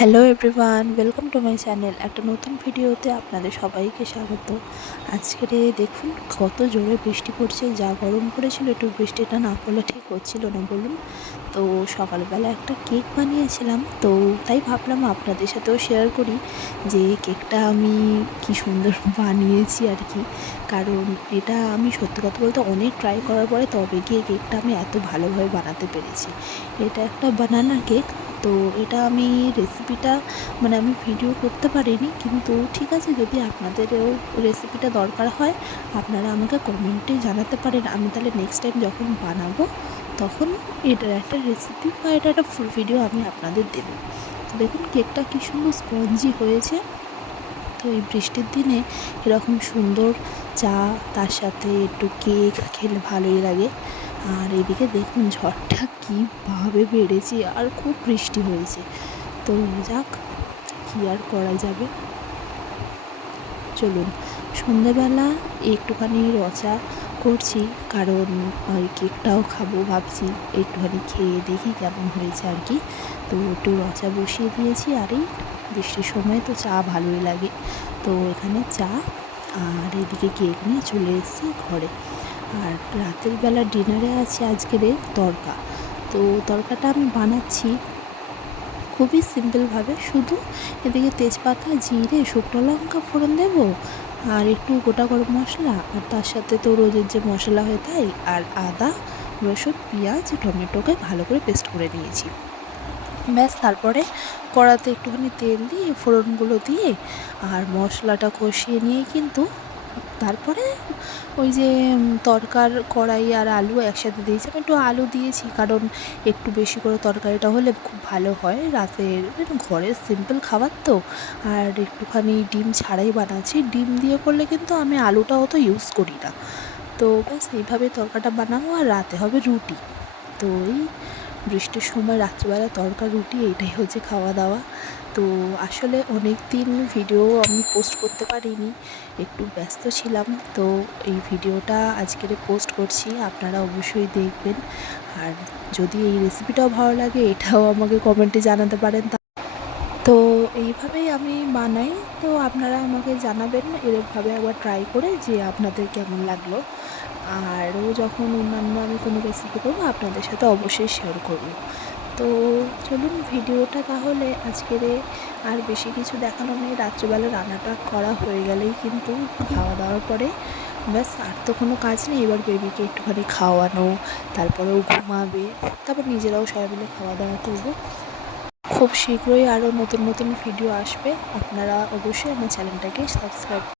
Hello everyone, welcome to my channel. একটা নতুন ভিডিওতে আপনাদের সবাইকে স্বাগত। আজকের দেখুন কত জোরে বৃষ্টি পড়ছে, যা গরম পড়েছিল একটু বৃষ্টিটা না পড়লে ঠিক হচ্ছিল না বলুন। তো সকালবেলা একটা কেক বানিয়েছিলাম, তো তাই ভাবলাম আপনাদের সাথেও শেয়ার করি যে কেকটা আমি কি সুন্দর বানিয়েছি আর কি। কারণ এটা আমি সত্যি কথা বলতে অনেক ট্রাই করার পরে তবে গিয়ে কেকটা আমি এত ভালোভাবে বানাতে পেরেছি। এটা একটা বানানা কেক। তো এটা আমি রেসিপিটা আমি ভিডিও করতে পারিনি, কিন্তু ঠিক আছে, যদি আপনাদেরও রেসিপিটা দরকার হয় আপনারা আমাকে কমেন্টে জানাতে পারেন। আমি তাহলে নেক্সট টাইম যখন বানাবো তখন এটার একটা রেসিপি বা এটা একটা ফুল ভিডিও আমি আপনাদের দেবো। তো দেখুন কেকটা কী সুন্দর স্পঞ্জি হয়েছে। তো এই বৃষ্টির দিনে এরকম সুন্দর চা, তার সাথে একটু কেক খেলে ভালোই লাগে। আর এদিকে দেখুন ঝড়টা কীভাবে বেড়েছে, আর খুব বৃষ্টি হয়েছে। তো যাক, কী আর করা যাবে। চলুন, সন্ধ্যেবেলা একটুখানি রচা করছি, কারণ ওই কেকটাও খাবো ভাবছি, একটুখানি খেয়ে দেখি কেমন হয়েছে আর কি। তো একটু রচা বসিয়ে দিয়েছি, আর এই বৃষ্টির সময় তো চা ভালোই লাগে। তো এখানে চা আর এদিকে কেক নিয়ে চলে এসেছি ঘরে। আর রাতের বেলা ডিনারে আছে আজকের তড়কা। তো তড়কাটা আমি বানাচ্ছি খুবই সিম্পলভাবে, শুধু এদিকে তেজপাতা, জিরে, শুকনো লঙ্কা ফোড়ন দেবো, আর একটু গোটা গরম মশলা, আর তার সাথে তো রোজের যে মশলা হয় তাই, আর আদা, রসুন, পেঁয়াজ, টমেটোকে ভালো করে পেস্ট করে নিয়েছি। ব্যাস, তারপরে কড়াতে একটুখানি তেল দিয়ে ফোড়নগুলো দিয়ে আর মশলাটা কষিয়ে নিয়ে কিন্তু তারপরে ওই যে তড়কার কড়াই আর আলু একসাথে দিয়েছি। আমি একটু আলু দিয়েছি কারণ একটু বেশি করে তরকারিটা হলে খুব ভালো হয়। রাতের ঘরের সিম্পল খাবার তো, আর একটুখানি ডিম ছাড়াই বানাচ্ছি। ডিম দিয়ে করলে কিন্তু আমি আলুটা অত ইউজ করি না। তো ব্যাস এইভাবে তরকাটা বানাবো, আর রাতে হবে রুটি। তো এই বৃষ্টির সময় রাত্রিবেলা তড়কা রুটি, এইটাই হচ্ছে খাওয়া দাওয়া। তো আসলে অনেক দিন ভিডিও আমি পোস্ট করতে পারিনি, একটু ব্যস্ত ছিলাম। তো এই ভিডিওটা আজকের পোস্ট করছি, আপনারা অবশ্যই দেখবেন। আর যদি এই রেসিপিটাও ভালো লাগে এটাও আমাকে কমেন্টে জানাতে পারেন। তো এইভাবেই আমি বানাই। তো আপনারা আমাকে জানাবেন এরকমভাবে একবার ট্রাই করে যে আপনাদের কেমন লাগলো। আরও যখন অন্যান্য আমি কোনো রেসিপি করবো আপনাদের সাথে অবশ্যই শেয়ার করব। তো চলুন, ভিডিওটা তাহলে আজকের আর বেশি কিছু দেখানো নেই। রাত্রিবেলা রান্নাটা করা হয়ে গেলেই কিন্তু খাওয়া দাওয়ার পরে ব্যাস, আর তো কোনো কাজ নেই। এবার বেবিকে একটুখানি খাওয়ানো, তারপরেও ঘুমাবে, তারপর নিজেরাও সবাই মিলে খাওয়া দাওয়া করবো। খুব শীঘ্রই আরও নতুন নতুন ভিডিও আসবে। আপনারা অবশ্যই আমার চ্যানেলটাকে সাবস্ক্রাইব